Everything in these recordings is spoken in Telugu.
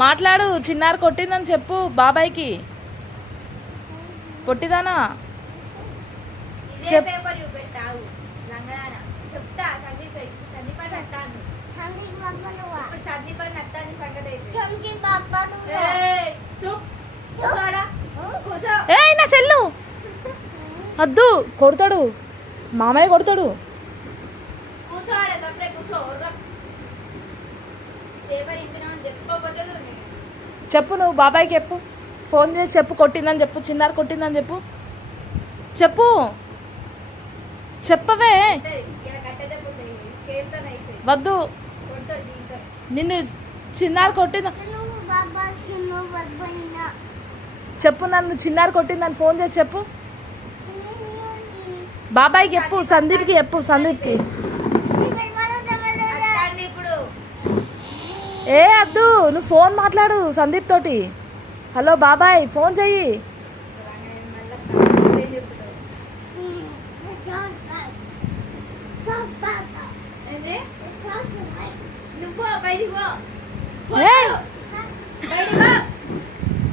మాట్లాడు. చిన్నారి కొట్టిందని చెప్పు బాబాయ్కి. పొట్టిదానా ఏ నా సెల్లు వద్దు, కొడతాడు మామయ్య, కొడతాడు. చెప్పు నువ్వు బాబాయ్కి చెప్పు, ఫోన్ చేసి చెప్పు కొట్టిందని చెప్పు, చిన్నారి కొట్టిందని చెప్పు. చెప్పు, చెప్పవే. వద్దు, నిన్ను చిన్నారి కొట్టిందా చెప్పు. నన్ను చిన్నారి కొట్టిందని ఫోన్ చేసి చెప్పు. బాబాయ్కి చెప్పు, సందీప్కి చెప్పు, సందీప్కి. ఏ అద్దు, నువ్వు ఫోన్ మాట్లాడు సందీప్ తోటి. హలో బాబాయ్, ఫోన్ చెయ్యి.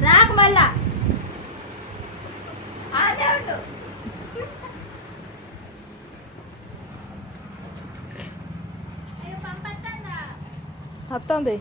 రాకు మళ్ళా వస్తుంది.